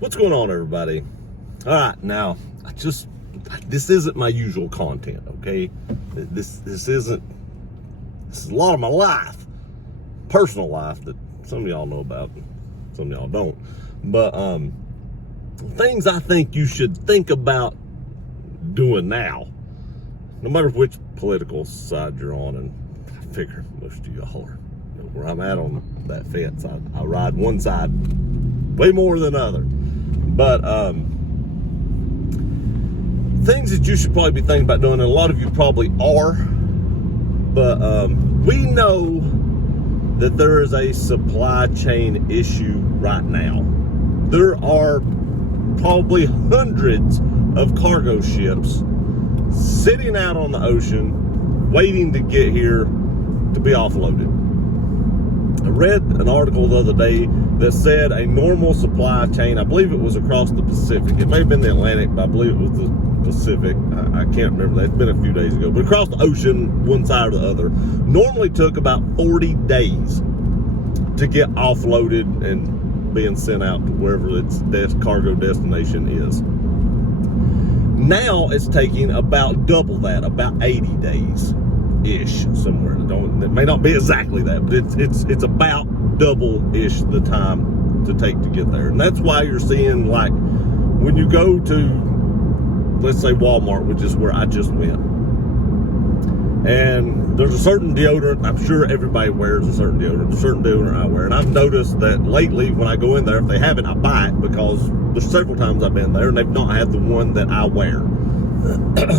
What's going on, everybody? All right, now, this isn't my usual content, okay? This is a lot of my life, personal life that some of y'all know about, some of y'all don't. But things I think you should think about doing now, no matter which political side you're on, and I figure most of y'all are. You know, where I'm at on that fence, I ride one side way more than other. But things that you should probably be thinking about doing, and a lot of you probably are, but we know that there is a supply chain issue right now. There are probably hundreds of cargo ships sitting out on the ocean waiting to get here to be offloaded. I read an article the other day that said a normal supply chain, I believe it was across the Pacific. It may have been the Atlantic, but I believe it was the Pacific. I can't remember that. It's been a few days ago. But across the ocean, one side or the other, normally took about 40 days to get offloaded and being sent out to wherever its cargo destination is. Now it's taking about double that, about 80 days-ish somewhere. It may not be exactly that, but it's about double-ish the time to take to get there. And that's why you're seeing, like, when you go to, let's say, Walmart, which is where I just went, and there's a certain deodorant, I'm sure everybody wears a certain deodorant I wear, and I've noticed that lately when I go in there, if they have it, I buy it, because there's several times I've been there and they've not had the one that I wear.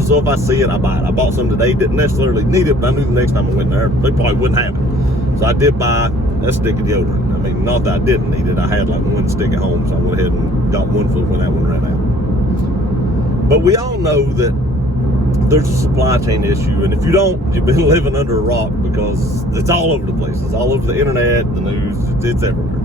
So if I see it, I buy it. I bought some today, didn't necessarily need it, but I knew the next time I went there, they probably wouldn't have it. So I did buy a stick of deodorant. I mean, not that I didn't need it, I had like one stick at home, so I went ahead and got one for when that one ran out. But we all know that there's a supply chain issue, and if you don't, you've been living under a rock, because it's all over the place. It's all over the internet, the news, it's everywhere.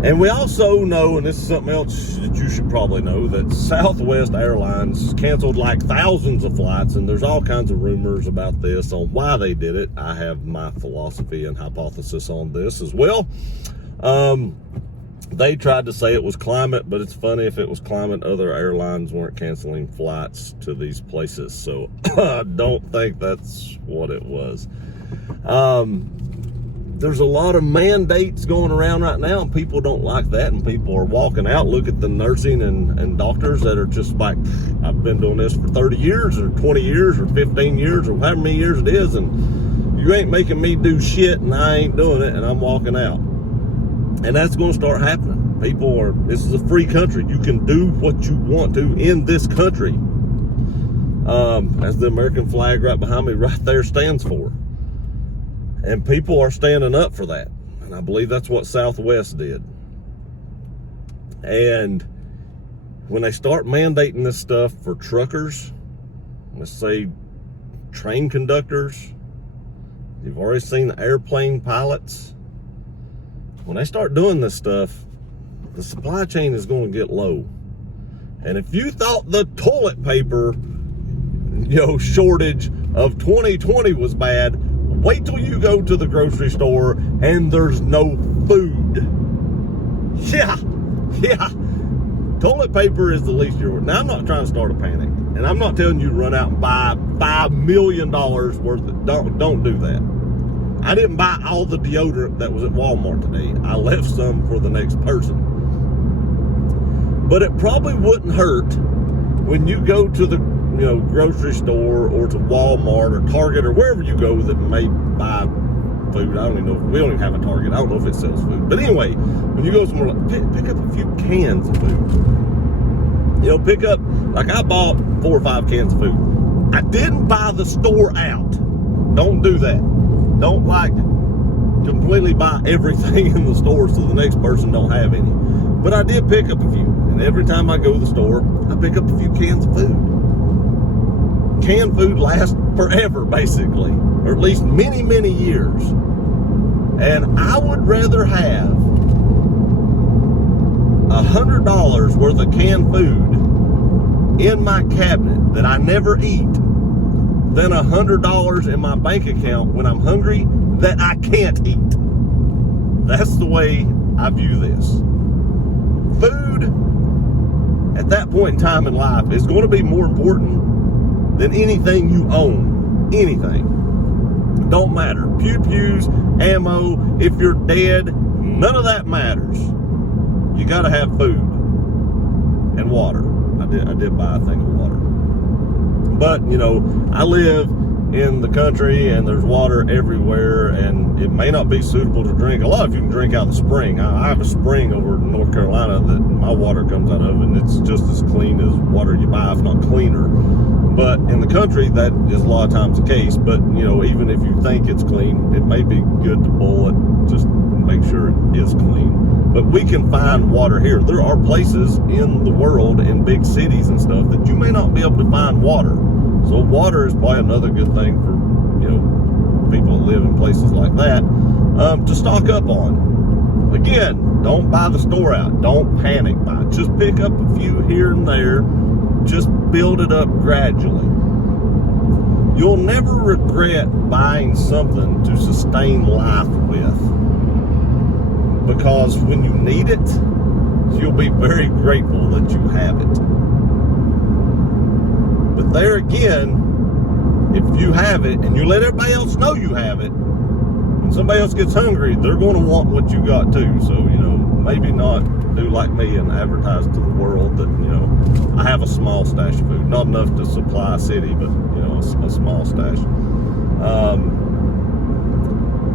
And we also know, and this is something else that you should probably know, that Southwest Airlines canceled like thousands of flights, and there's all kinds of rumors about this on why they did it. I have my philosophy and hypothesis on this as well. They tried to say it was climate, but it's funny, if it was climate, other airlines weren't canceling flights to these places. So I don't think that's what it was. There's a lot of mandates going around right now, and people don't like that, and people are walking out. Look at the nursing and doctors that are just like, I've been doing this for 30 years or 20 years or 15 years or however many years it is, and you ain't making me do shit, and I ain't doing it, and I'm walking out. And that's going to start happening. This is a free country. You can do what you want to in this country. As the American flag right behind me right there stands for. And people are standing up for that. And I believe that's what Southwest did. And when they start mandating this stuff for truckers, let's say train conductors, you've already seen the airplane pilots. When they start doing this stuff, the supply chain is going to get low. And if you thought the toilet paper, shortage of 2020 was bad, wait till you go to the grocery store and there's no food. Yeah. Toilet paper is the least you're worth. Now, I'm not trying to start a panic, and I'm not telling you to run out and buy $5 million worth of, don't do that. I didn't buy all the deodorant that was at Walmart today. I left some for the next person. But it probably wouldn't hurt when you go to the grocery store or to Walmart or Target or wherever you go that may buy food. I don't even know. We don't even have a Target. I don't know if it sells food. But anyway, when you go somewhere, pick up a few cans of food. Pick up, like I bought 4 or 5 cans of food. I didn't buy the store out. Don't do that. Don't completely buy everything in the store so the next person don't have any. But I did pick up a few. And every time I go to the store, I pick up a few cans of food. Canned food lasts forever, basically. Or at least many, many years. And I would rather have $100 worth of canned food in my cabinet that I never eat than $100 in my bank account when I'm hungry that I can't eat. That's the way I view this. Food at that point in time in life is going to be more important than anything you own. Anything. Don't matter. Pew-pews, ammo, if you're dead, none of that matters. You got to have food and water. I did buy a thing of water. But, you know, I live in the country and there's water everywhere, and it may not be suitable to drink. A lot of you can drink out of the spring. I have a spring over in North Carolina that my water comes out of, and it's just as clean as water you buy, if not cleaner. But in the country, that is a lot of times the case. But, you know, even if you think it's clean, it may be good to boil it, just make sure it is clean. But we can find water here. There are places in the world, in big cities and stuff, that you may not be able to find water. So water is probably another good thing for, you know, people that live in places like that, to stock up on. Again, don't buy the store out. Don't panic buy. Just pick up a few here and there. Just build it up gradually. You'll never regret buying something to sustain life with, because when you need it, you'll be very grateful that you have it. But there again, if you have it and you let everybody else know you have it, when somebody else gets hungry, they're going to want what you got too. So, you know, maybe not do like me and advertise to the world that, you know, I have a small stash of food. Not enough to supply a city, but, you know, a small stash.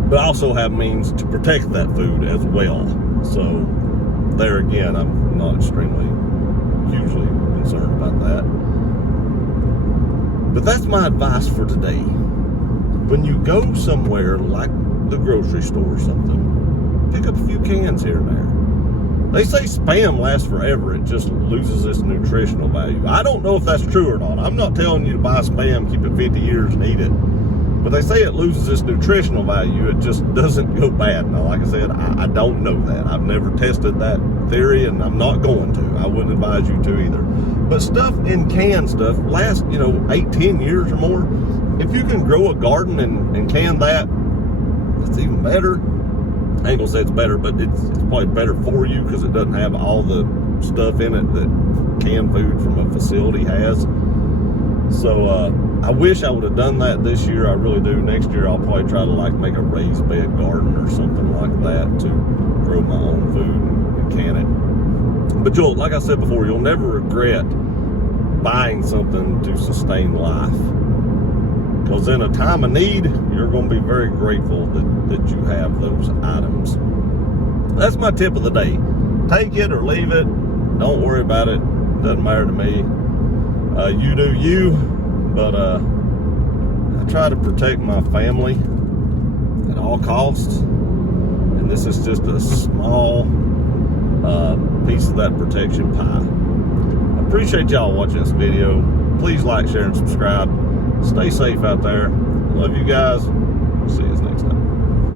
But I also have means to protect that food as well. So there again, I'm not extremely, hugely concerned about that. But that's my advice for today. When you go somewhere like the grocery store or something, pick up a few cans here and there. They say Spam lasts forever. It just loses its nutritional value. I don't know if that's true or not. I'm not telling you to buy Spam, keep it 50 years and eat it. But they say it loses its nutritional value. It just doesn't go bad. Now, like I said, I don't know that. I've never tested that theory, and I'm not going to. I wouldn't advise you to either. But stuff in canned stuff lasts, you know, 8-10 years or more. If you can grow a garden and can that, it's even better. I ain't gonna say it's better, but it's probably better for you because it doesn't have all the stuff in it that canned food from a facility has. So I wish I would have done that this year. I really do. Next year I'll probably try to like make a raised bed garden or something like that to grow my own food and can it. But you'll, like I said before, you'll never regret buying something to sustain life. Because in a time of need, you're going to be very grateful that you have those items. That's my tip of the day. Take it or leave it. Don't worry about it. Doesn't matter to me. You do you. But I try to protect my family at all costs. And this is just a small piece of that protection pie. I appreciate y'all watching this video. Please like, share, and subscribe. Stay safe out there. Love you guys. See you.